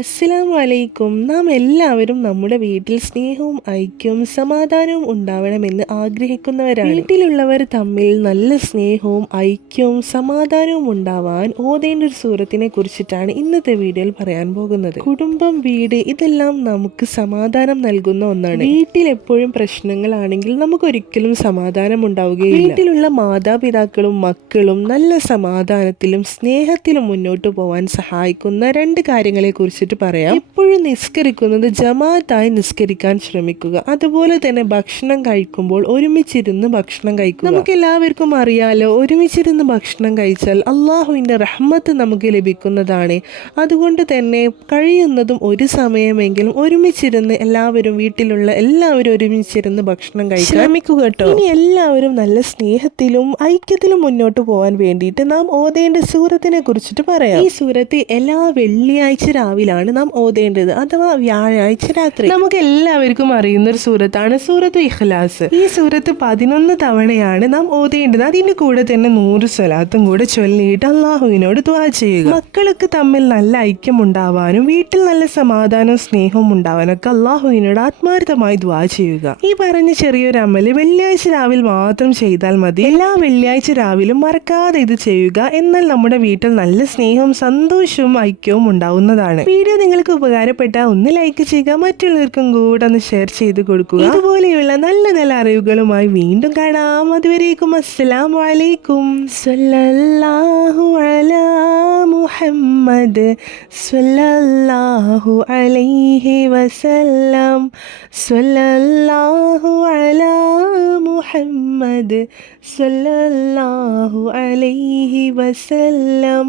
അസ്സലാമു അലൈക്കും നാം എല്ലാവരും നമ്മുടെ വീട്ടിൽ സ്നേഹവും ഐക്യവും സമാധാനവും ഉണ്ടാവണമെന്ന് ആഗ്രഹിക്കുന്നവരാണ്. വീട്ടിലുള്ളവർ തമ്മിൽ നല്ല സ്നേഹവും ഐക്യവും സമാധാനവും ഉണ്ടാവാൻ ഓതേണ്ട ഒരു സൂറത്തിനെ കുറിച്ചിട്ടാണ് ഇന്നത്തെ വീഡിയോയിൽ പറയാൻ പോകുന്നത്. കുടുംബം വീട് ഇതെല്ലാം നമുക്ക് സമാധാനം നൽകുന്ന ഒന്നാണ്. വീട്ടിൽ എപ്പോഴും പ്രശ്നങ്ങളാണെങ്കിൽ നമുക്ക് ഒരിക്കലും സമാധാനം ഉണ്ടാവുകയില്ല. വീട്ടിലുള്ള മാതാപിതാക്കളും മക്കളും നല്ല സമാധാനത്തിലും സ്നേഹത്തിലും മുന്നോട്ട് പോവാൻ സഹായിക്കുന്ന രണ്ട് കാര്യങ്ങളെ കുറിച്ചിട്ട് പറയാം. എപ്പോഴും നിസ്കരിക്കുന്നത് ജമാഅത്തായി നിസ്കരിക്കാൻ ശ്രമിക്കുക. അതുപോലെ തന്നെ ഭക്ഷണം കഴിക്കുമ്പോൾ ഒരുമിച്ചിരുന്ന് ഭക്ഷണം കഴിക്കുക. നമുക്ക് എല്ലാവർക്കും അറിയാലോ ഒരുമിച്ചിരുന്ന് ഭക്ഷണം കഴിച്ചാൽ അള്ളാഹുവിന്റെ റഹ്മത്ത് നമുക്ക് ലഭിക്കുന്നതാണ്. അതുകൊണ്ട് തന്നെ കഴിയുന്നതും ഒരു സമയമെങ്കിലും ഒരുമിച്ചിരുന്ന് എല്ലാവരും വീട്ടിലുള്ള എല്ലാവരും ഒരുമിച്ചിരുന്ന് ഭക്ഷണം കഴിക്കാൻ ശ്രമിക്കുക കേട്ടോ. ഇനി എല്ലാവരും നല്ല സ്നേഹത്തിലും ഐക്യത്തിലും മുന്നോട്ട് പോകാൻ വേണ്ടിയിട്ട് നാം ഓതേണ്ട സൂറത്തിനെ കുറിച്ചിട്ട് പറയാം. ഈ സൂറത്ത് എല്ലാ വെള്ളിയാഴ്ച രാവിലാണ് നാം ഓതേണ്ടത്. അഥവാ വ്യാഴാഴ്ച രാത്രി. നമുക്ക് എല്ലാവർക്കും അറിയുന്ന ഒരു സൂറത്താണ് സൂറത്ത് ഇഖ്ലാസ്. ഈ സൂറത്ത് പതിനൊന്ന് തവണയാണ് നാം ഓതേണ്ടത്. അതിന്റെ കൂടെ തന്നെ നൂറ് സ്വലാത്തും കൂടെ ചൊല്ലിയിട്ട് അള്ളാഹുവിനോട് ദ്വാ ചെയ്യുക. മക്കൾക്ക് തമ്മിൽ നല്ല ഐക്യം ഉണ്ടാവാനും വീട്ടിൽ നല്ല സമാധാനവും സ്നേഹവും ഉണ്ടാവാനൊക്കെ അള്ളാഹുവിനോട് ആത്മാർത്ഥമായി ദ്വാ ചെയ്യുക. ഈ പറഞ്ഞ ചെറിയൊരു അമൽ വെള്ളിയാഴ്ച രാവിലെ മാത്രം ചെയ്താൽ മതി. എല്ലാ വെള്ളിയാഴ്ച രാവിലും മറക്കാതെ ഇത് ചെയ്യുക. എന്നാൽ നമ്മുടെ വീട്ടിൽ നല്ല സ്നേഹവും സന്തോഷവും ഐക്യവും ഉണ്ടാവുന്നതാണ്. വീഡിയോ നിങ്ങൾക്ക് ഉപകാരപ്പെട്ട ഒന്ന് ലൈക്ക് ചെയ്യുക മറ്റുള്ളവർക്കും കൂടെ ഒന്ന് ഷെയർ ചെയ്ത് കൊടുക്കുക. ഇതുപോലെയുള്ള നല്ല നല്ല അറിവുകളുമായി വീണ്ടും കാണാം. അതുവരേക്കും അസ്സലാം വലൈക്കും സല്ലല്ലാഹു അലാ മുഹമ്മദ് സല്ലല്ലാഹു അലൈഹി വസല്ലം. സല്ലല്ലാഹു അലാ മുഹമ്മദ് സല്ലല്ലാഹു അലൈഹി വസല്ലം.